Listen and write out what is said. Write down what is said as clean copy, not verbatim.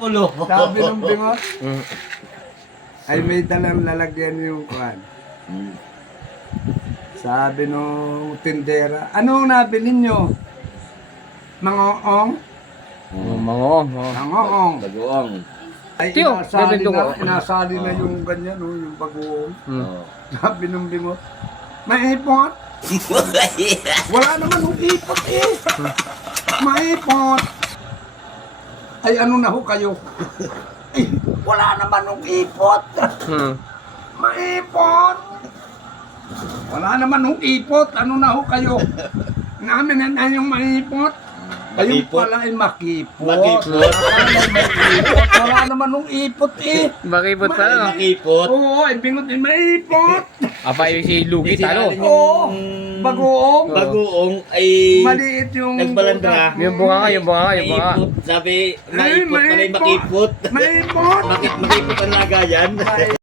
pulo. Sabi ng bingot, Mm. ay may dalang lalagyan yung kuhan. Hmm. Sabi nung tindera, ano nabili nyo? Mangoong? Mangoong. Mangoong. Bagoong. Ay, Tiyo, inasali ganito na, ko. inasali na yung ganyan, oh, yung bagoong. Mm. Oh. Sabi nung bingot, may ipot? Wala naman yung ipot eh. Maipot. Ay, ano na ho kayo? Ay, wala naman yung ipot. Mm. Maipot. Wala naman yung ipot. Ano na ho kayo? Namin na yung maipot. Ayun Makipot. pala ay makipot. Makipot. Makipot. Wala naman yung ipot eh. Makipot pa, no? Makipot. Oo, ay bingot ay maipot. Apa yung si Lugi talo? Oo, bagoong. Bagoong ay Maliit yung... nagbalandra. Yung bunga nga, yung bunga nga, yung bunga. Maipot. Sabi, maipot pala yung makipot. Maipot. Makipot ang lagayan.